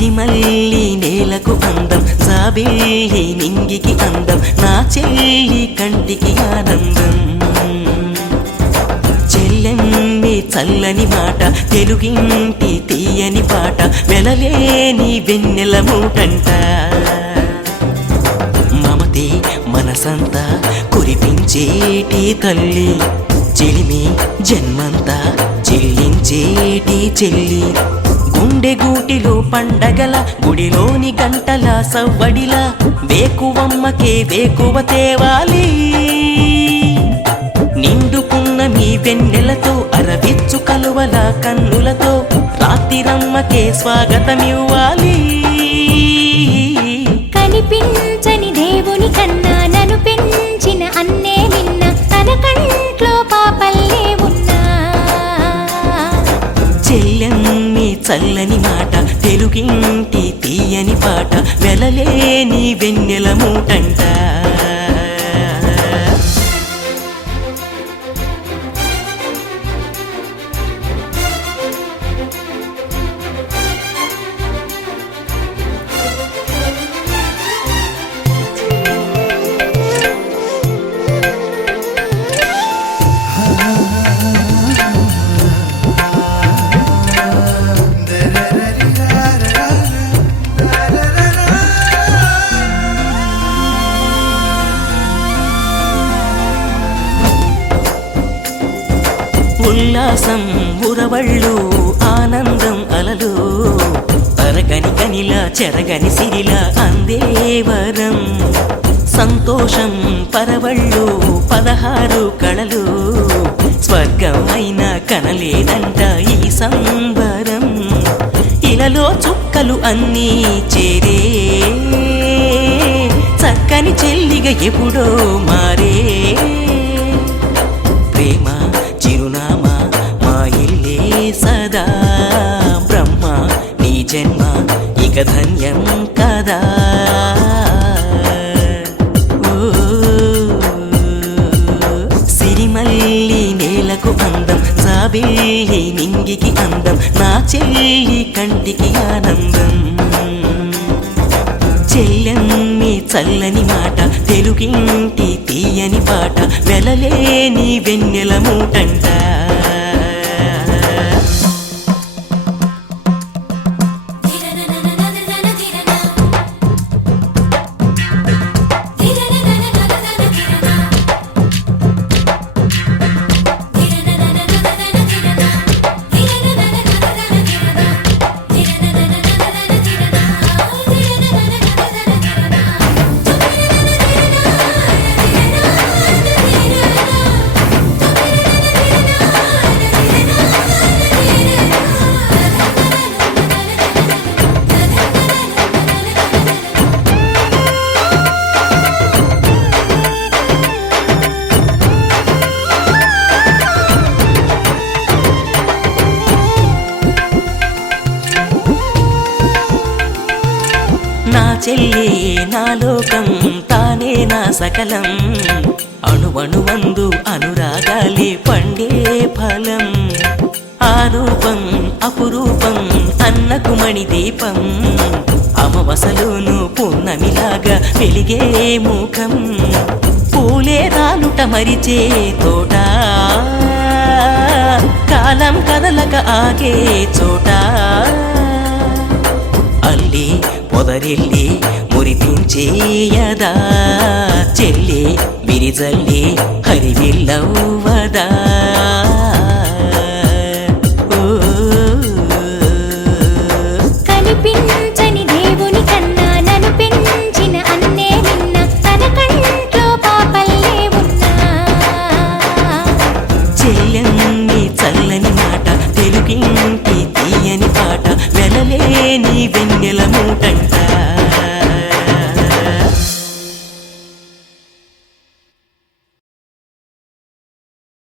సిరిమల్లి నేలకు అందం, జాబిల్లి నింగికి అందం, నా చెల్లి కంటికి ఆనందం. చెల్లెమ్మి చల్లని మాట, తెలుగింటి తీయని పాట, వెలలేని వెన్నెల మూటంట. మమతే మనసంతా కురిపించేటి తల్లి, చెలిమి జన్మంతా చెల్లించేటి చెల్లి. గుండె గూటిలో పండగల, గుడిలోని గంటల సవ్వడిల, వేకువమ్మకే వేకువ తేవాలి. నిండుకున్న మీ వెన్నెలతో, అరవిచ్చు కలువల కన్నులతో, రాత్రిరమ్మకే స్వాగతమివ్వాలి. కనిపించని దేవుని కన్నా నన్ను పెంచిన అన్నే నిన్న, తన కంట్లో పాపల్లే ఉన్నా. చెల్లెమ్మి చల్లని మాట, తెలుగింటి తీయని పాట, వెలలేని వెన్నెల మూటంట. ఉల్లాసం ఉరవళ్ళు, ఆనందం అలలు, తరగని కనిలా చెరగని సిరిలా అందేవరం. సంతోషం పరవళ్ళు, 16 కళలు, స్వర్గం అయినా కనలేనంట ఈ సంబరం. ఇలలో చుక్కలు అన్నీ చేరే, చక్కని చెల్లిగా ఎప్పుడో మారే. ప్రేమ చిరునామా మా ఇల్లే సదా, బ్రహ్మ నీ జన్మ ఇక ధన్యం కదా. సిరిమల్లి నేలకు అందం, జాబిల్లి నింగికి అందం, నా చెల్లి కంటికి ఆనందం. చెల్లెమ్మి చల్లని మాట, తెలుగింటి తీయని పాట, వెలలేని వెన్నెల మూటంట. నా చెల్లి నా లోకం, తానే నా సకలం, అణువణువందు అనురాగాలే పండే ఫలం. ఆరూపం అపురూపం అన్నకు మణి దీపం, అమవసలోను పున్నమిలాగా వెలిగే ముఖం. పూలే రాలుట మరిచే తోట, కాలం కదలక ఆగే చోట. అల్లి పొదరిల్లి మురిపించేయదా, చెల్లి విరిజల్లి హరివిల్లవ్వదా. కనిపించని దేవుని కన్నా నన్ను పెంచిన అన్నే నిన్న, తన కంట్లో పాపల్లే ఉన్నా. చెల్లెమ్మి చల్లని మాట, తెలుగింటి